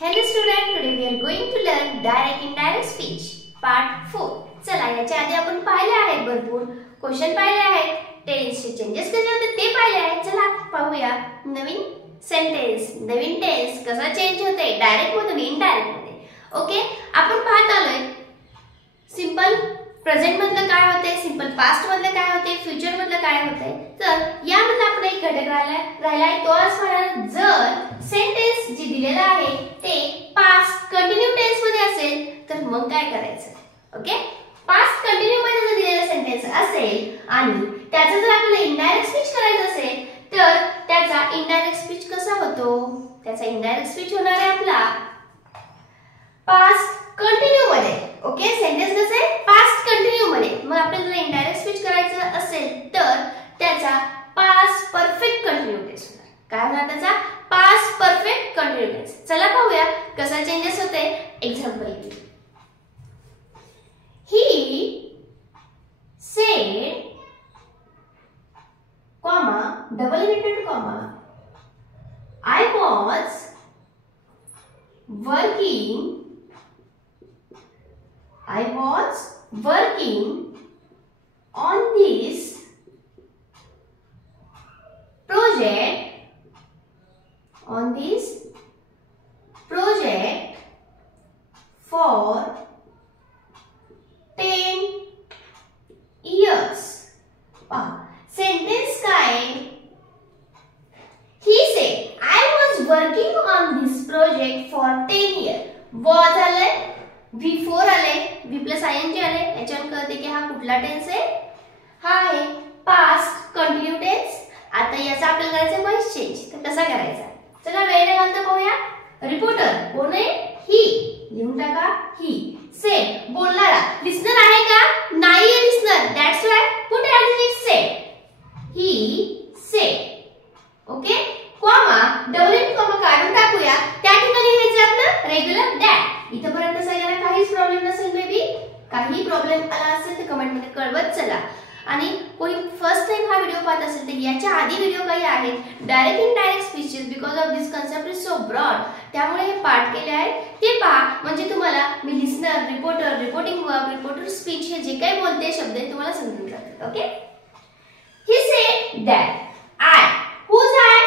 Hello student, today we are going to learn direct indirect speech part 4. चला याच्या आधी आपण पाहिले आहेत भरपूर क्वेश्चन पाहिले आहेत, टेन्सचे चेंजेस कसे होते ते पाहिले आहेत. चला पाहूया नवीन सेंटेन्स, नवीन टेन्स कसा चेंज होते डायरेक्ट मधून इनडायरेक्ट मध्ये. ओके, आपण पाहत आलोय सिंपल प्रेझेंट मधलं काय होते, सिंपल पास्ट मधलं काय होते, फ्युचर मधलं काय होते. तर यामध्ये आपण एक घटक राहिलाय तो असणार जर सेंटेन्स जे दिलेला आहे ते पास्ट कंटिन्यू टेन्स मध्ये असेल तर मग काय करायचं. ओके, पास्ट कंटिन्यू मध्ये जर दिलेला सेंटेन्स असेल आणि त्याचा जर आपल्याला इनडायरेक्ट स्पीच करायचं असेल तर त्याचा इनडायरेक्ट स्पीच कसा होतो. त्याचा इनडायरेक्ट स्पीच होणार आहे आपला पास्ट कंटिन्यू मध्ये. ओके, सेंटेन्स कसं आहे पास्ट कंटिन्यू मध्ये. मग आपल्याला जर इनडायरेक्ट स्पीच करायचं असेल तर त्याचा पास्ट परफेक्ट कंटिन्यू टेन्स होणार. काय होणार त्याचा पास्ट परफेक्ट कंटिन्यू टेन्स. चला पाहूया कसा चेंजेस होते. Example, he said comma double inverted comma I was working on this project for 10 years. Sentence काय, he said I was working on this project for 10 years. was आले, V4 आले, V plus ing आले. याच्यावर कळते की हा कुठला tense आहे. हा आहे पास्ट कंटिन्यू टेन्स. आता याचा आपल्याला करायचं व्हॉइस चेंज. तर कसा करायचा चला वेळ न घालता पाहूया. रिपोर्टर कोण आहे, ही लिहून टाका ही. सेड बोलणारा, लिसनर आहे का नाही आहे listener, that's why put as it said, he said. Okay, comma double in comma काढून टाकूया. त्या ठिकाणी लिहायचं आपलं रेग्युलर दॅट. इथपर्यंत सगळ्यांना काहीच प्रॉब्लेम नसेल. मे बी काही प्रॉब्लेम आला असेल तर कमेंट मध्ये कळवत चला. आणि कोणी फर्स्ट टाइम हा व्हिडिओ पाहत असेल तर याच्या आधी व्हिडिओ काही आहेत direct indirect speeches. Because of this concept is so broad, त्यामुळे हे पाठ केले आहेत ते पहा. म्हणजे तुम्हाला मी listener, reporter, reporting verb, reporter speech हे जे काही बोलते शब्द आहेत तुम्हाला समजून जातील. Okay, he said that I, who's I,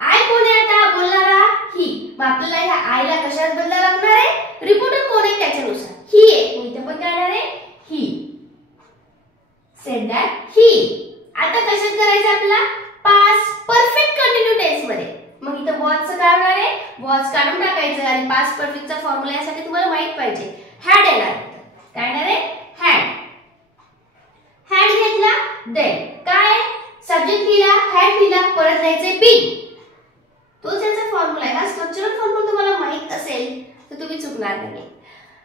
I कोण आहे आता बोलणारा ही. मग आपल्याला ह्या आय ला कशात बदला लागणार आहे, रिपोर्टर कोण आहे त्याच्यानुसार ही आहे. मी इथे पण काय आहे ही. said that he. आता कशात करायचं आपल्याला पास्ट परफेक्ट कंटिन्यू टेन्स मध्ये. मग इथे was चं काय होणार आहे, was काढून टाकायचं आणि पास्ट परफेक्ट चा फॉर्म्युला यासाठी तुम्हाला माहित पाहिजे. had येणार, काय येणार आहे had. had घेतला then काय सब्जेक्ट लिहिला, had लिहिला, परत द्यायचे been. तोच याचा फॉर्म्युला आहे. हा स्ट्रक्चरल फॉर्म्युला तुम्हाला माहित असेल तर तुम्ही चुकणार नाही.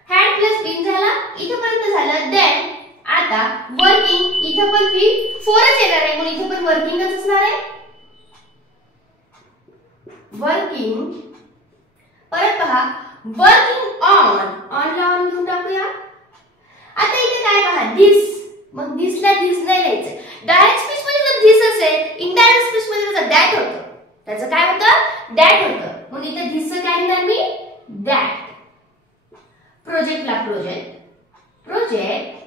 had प्लस been झाला, इथपर्यंत झालं. then आता वर्किंग, इथं पण V4च येणार आहे म्हणून इथं पण वर्किंगच असणार आहे. वर्किंग, परत पहा वर्किंग ऑन, ऑन ला ऑन लिहून टाकूया. आता इथे काय पहा दिस, मग दिस ला दिस नाही लिहायचं. डायरेक्ट स्पीच मध्ये जर दिस असेल, इनडायरेक्ट स्पीच मध्ये त्याचं दॅट होतं. त्याचं काय होतं दॅट होतं. मग इथे दिसचं काय लिहिणार मी दॅट. प्रोजेक्टला प्रोजेक्ट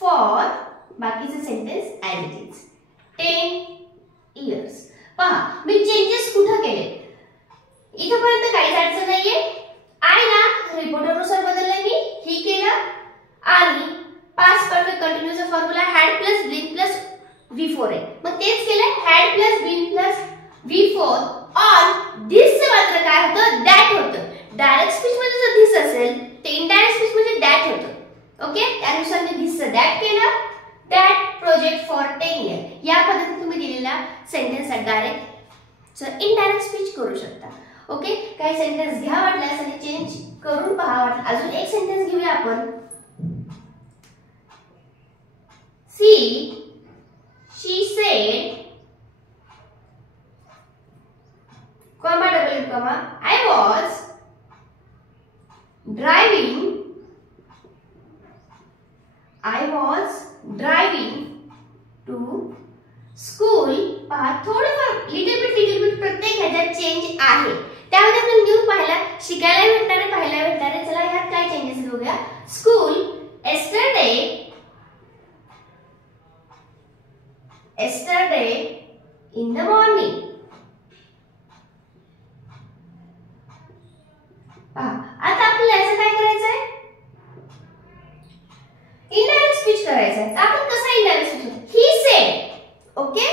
फॉर बाकीचे sentence as it is 10 years. पहा मी चेंजेस कुठे केले, इथपर्यंत काहीच अडचण नाहीये. आय ला रिपोर्टर नुसार बदलले मी, ही केलं आणि पास्ट परफेक्ट कंटिन्यूचा formula had plus been plus V4 आहे. मग तेच केलं had plus been plus V4 on this चे मात्र काय होतं दॅट होतं. डायरेक्ट स्पीच मध्ये जर दिस असेल ते इनडायरेक्ट स्पीच मध्ये दॅट होतं. ओके, त्यानुसार मी दिसचं दॅट केलं. That project for 10 year. या पद्धतीने तुम्ही दिलेला सेंटेन्स डायरेक्ट इनडायरेक्ट स्पीच करू शकता. ओके, काही सेंटेन्स घ्या वाटल्यास आणि चेंज करून पहा वाटलं. अजून एक सेंटेन्स घेऊया आपण. she said comma double comma I was driving to school. पहा थोडंफार लिटिल बिट प्रत्येक ह्याच्यात चेंज आहे. त्यामध्ये आपण न्यू पाहायला शिकायला भेटणार आहे, पाहायला भेटणार आहे. चला ह्यात काय चेंजेस बघूया. School yesterday in the morning. आता आपल्याला याचं काय करायचं आहे, इनडायरेक्ट स्पीच करायचं आहे. आपण कसं इनडायरेक्ट स्पीच, ही सेड. ओके,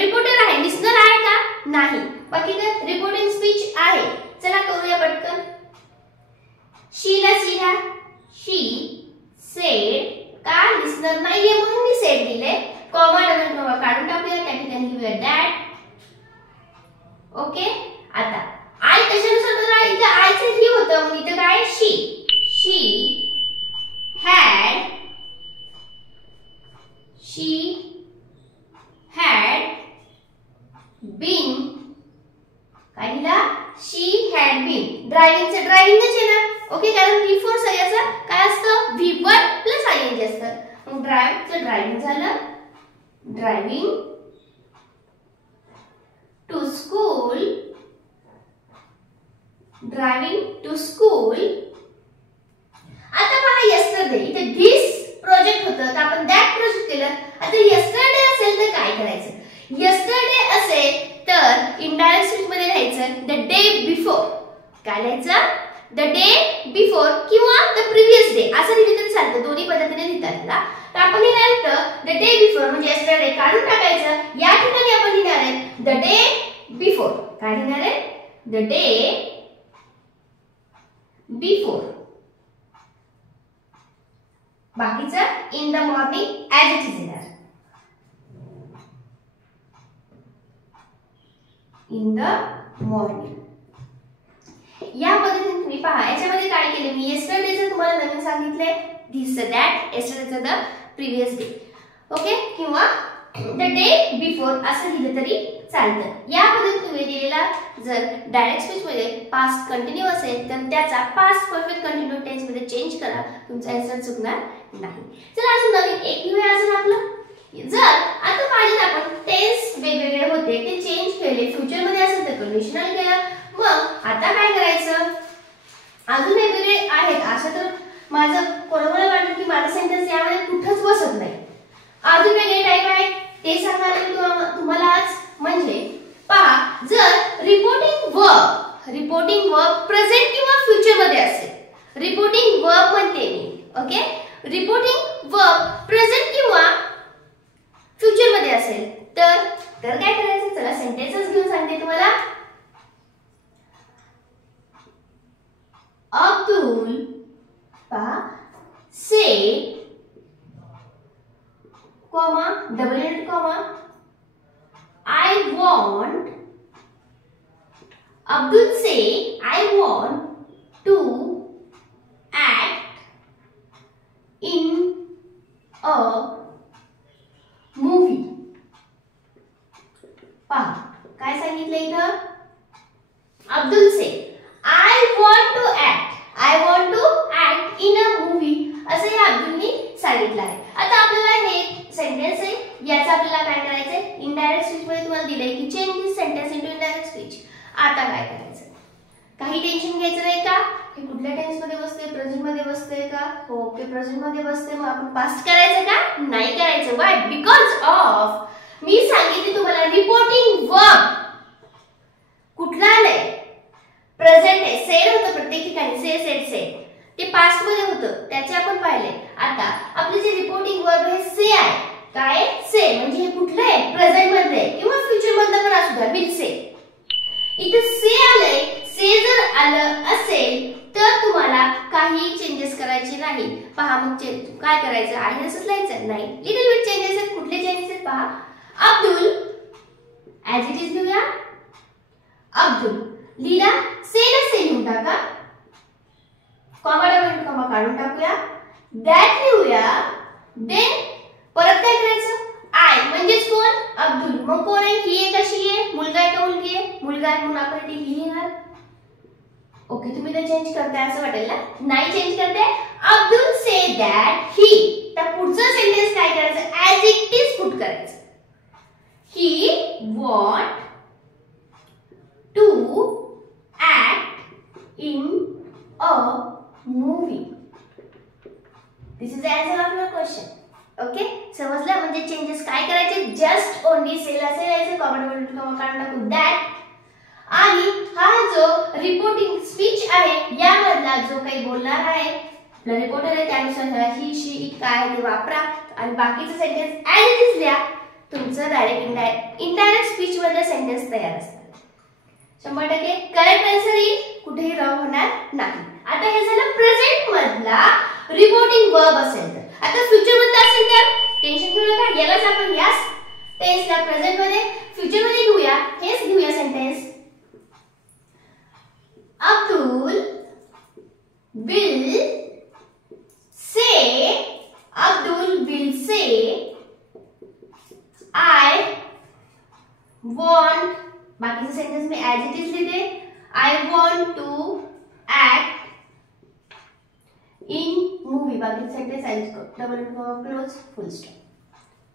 रिपोर्टर आहे, लिसनर आहे का, नाही. बाकी तर रिपोर्टिंग स्पीच आहे. चला करूया पटकन. शी ला सी घ्या, शी सेड. का लिसनर नाहीये म्हणून मी सेड दिले. कॉमा डबल कॉमा काढून टाकूया, त्या ठिकाणी घेऊया दॅट. ओके, आता आय कशानुसार बदलला, इथे आयचं ही होतं म्हणून इथे काय शी. शी हॅड बीन. काय दिला, शी हॅड बीन. ड्रायव्हिंगचं ड्रायव्हिंगच आहे ना. ओके, कारण बिफोर सगळ्याचं काय असतं, V1 प्लस आयएनजी असतं. मग ड्राईव्हचं ड्रायव्हिंग झालं, driving to school. Driving to school. आता पहा yesterday, इथे this प्रोजेक्ट होतं तर आपण that प्रोजेक्ट केलं. आता yesterday असेल तर काय करायचं, yesterday असेल तर इनडायरेक्ट स्पीच मध्ये लिहायचं the day before. काय लिहायचं, the day before किंवा the previous day असं लिहिलं तरी चालतं, दोन्ही पद्धतीने लिहिता येतं. तर आपण लिहिलं the day before म्हणजे yesterday काढून टाकायचं. या ठिकाणी आपण लिहिणार आहे the day before. काय लिहिणार आहे, the day before. बाकीचं in the morning as it is येणार. in the morning. या पद्धतीने तुम्ही पहा. याच्यामध्ये काय केले मी, yesterday तुम्हाला नवीन सांगितले, this that, yesterday the previous day. Okay, किंवा the day before असं लिहिलं तरी चालतं. या पद्धतीने तुम्ही दिलेला जर डायरेक्ट स्पीच मध्ये पास्ट कंटिन्यू असेल तर त्याचा पास्ट परफेक्ट कंटिन्यू टेन्स मध्ये चेंज करा, तुमचा आन्सर चुकणार नाही. चला अजून नवीन एक घेऊया. अजून आपलं जर आता पाहिजे आपण टेन्स वेगवेगळे होते ते चेंज केले, फ्युचर मध्ये असेल तर कंडिशनल केलं. मग आता काय करायचं, अजून वेगवेगळे आहेत. असं तर माझं कोणाला वाटतं की माझं सेंटेन्स यामध्ये कुठंच बसत नाही. अजून वेगळे टाईप आहेत ते सांगणार मी तुम्हाला आज. म्हणजे पहा, जर रिपोर्टिंग वर्ब प्रेझेंट किंवा फ्युचर मध्ये असेल, रिपोर्टिंग वर्ब म्हणते मी. ओके, रिपोर्टिंग वर्ब प्रेझेंट किंवा फ्युचर मध्ये असेल तर काय करायचं, चला सेंटेन्सेस घेऊन सांगते तुम्हाला. Abdul said, comma, double inverted comma, I want. Abdul said, I want to act in a movie. पहा काय सांगितलं इथं, अब्दुल से I want to act in a movie असं या अब्दुलनी सांगितलं आहे. आता आपल्याला हे सेंटेन्स आहे, याचा आपल्याला काय करायचंय, इनडायरेक्ट स्पीच मध्ये तुम्हाला दिलंय की चेंज दिस सेंटेन्स इनटू इनडायरेक्ट स्पीच. आता काय करायचं, काही टेन्शन घ्यायचं नाही का, हे कुठल्या टेन्स मध्ये बसते, प्रेझेंट मध्ये बसते का, ओके प्रेझेंट मध्ये बसते. मग आपण पास्ट करायचं का, नाही करायचं. व्हाय, बिकॉज ऑफ मी सांगितले तुम्हाला रिपोर्टिंग वर्ब कुठला आलंय, प्रेझेंट आहे, सेड होतं प्रत्येक ठिकाणी, सेड ते पास्ट मध्ये होतं, त्याचे आपण पाहिले. आता आपले जे रिपोर्टिंग वर्ब हे से आहे, काय से म्हणजे हे कुठलं आहे, प्रेझेंट मधले किंवा फ्युचर मधलं पण असू द्या, विल से. इथे से आलंय, से जर आलं असेल तर तुम्हाला काही चेंजेस करायचे नाही. पहा मग काय करायचं आहे, असंच लिहायचं नाही, लिटिल बिट चेंजेस आहेत. कुठले चेंजेस आहेत पहा. अब्दुल ऍज इट इज लिहूया, अब्दुल लिहिला, से ला से लिहून टाका, कॉमा डबल कॉमा काढून टाकूया, दॅट लिहूया. देन परत काय करायचं, आय म्हणजेच कोण, अब्दुल. मग कोण आहे, ही आहे का शी आहे, मुलगा आहे का मुलगी आहे, मुलगा आहे म्हणून आपण इथे ही लिहिणार. ओके, तुम्ही ते चेंज करताय असं वाटेल ना, नाही चेंज करताय. अब्दुल से दॅट ही, तर पुढचं सेंटेन्स काय करायचं, ऍज इट इज पुट करायचं. He want to act in a movie. This is the answer of your question. Okay, समजलं? म्हणजे चेंजेस काय करायचे, जस्ट ओनली सेल असे यायचे, कॉमा काढून टाकू दॅट. आणि हा जो रिपोर्टिंग स्पीच आहे यामधला जो काही बोलणार आहे आपला रिपोर्टर आहे त्यानुसार ही शी इट काय ते वापरा आणि बाकीचे सेंटेन्स ऍज इट इज लिहा. तुमचं डायरेक्ट इनडायरेक्ट स्पीच मधलं सेंटेन्स तयार असणार. 100% करेक्ट आन्सर येईल, कुठेही रॉंग होणार नाही. आता हे झालं प्रेझेंट मधला रिपोर्टिंग वर्ब असेल तर. आता फ्युचर मधला असेल तर टेन्शन घेऊ नका, यालाच आपण याच टेन्सला प्रेझेंट मध्ये फ्युचर मध्ये घेऊया. हेच घेऊया sentence. Abdul will say I want, बाकीचे सेंटेन्स में as it is लिहिले. I want to act in movie, बाकीचे सेंटेन्स as डबल क्लोज फुल स्टॉप.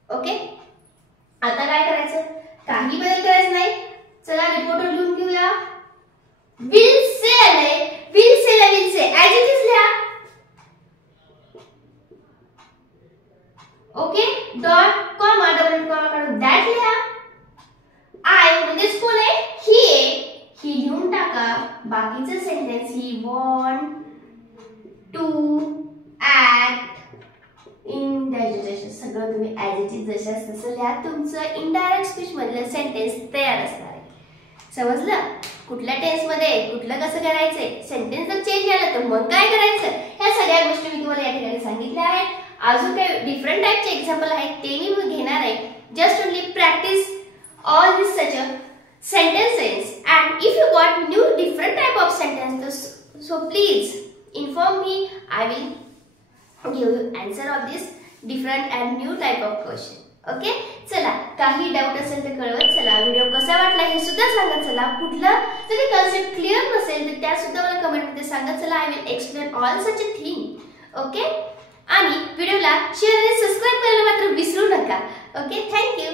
ओके, आता काय करायचं, काही बदल करायचं नाही. चला रिपोर्टर लिहून घेऊया. will say आले, will say as it is लिहा. Okay, dot comma double comma काढून दॅट लिहा. आय म्हणजे कोण आहे, ही आहे, ही लिहून टाका. बाकीचे sentence he want to act in dash सगळं तुम्ही ऍज इट इज जशास तसं लिहा. तुमचं इनडायरेक्ट स्पीच मधलं सेंटेन्स तयार असणार आहे. समजलं? कुठल्या टेन्स मध्ये कुठलं कसं करायचंय, सेंटेन्स जर चेंज झालं तर मग काय करायचं, ह्या सगळ्या गोष्टी मी तुम्हाला या ठिकाणी सांगितल्या आहेत. अजून काही डिफरंट टाइपचे एक्झाम्पल आहेत ते मी घेणार आहे. Just only practice all this such sentences, and if you got new different type of sentences, so please inform me. I will give you answer of this different and new type of question. Okay, चला काही doubt असेल तर कळवा. चला video कसा वाटला हे सुद्धा सांगा. चला कुठला जरी कन्सेप्ट क्लिअर नसेल तर त्या सुद्धा मला कमेंट मध्ये सांगा. चला I will explain all such a thing. Okay, आणि व्हिडिओला शेअर आणि सबस्क्राइब करायला मात्र विसरू नका. Okay, thank you.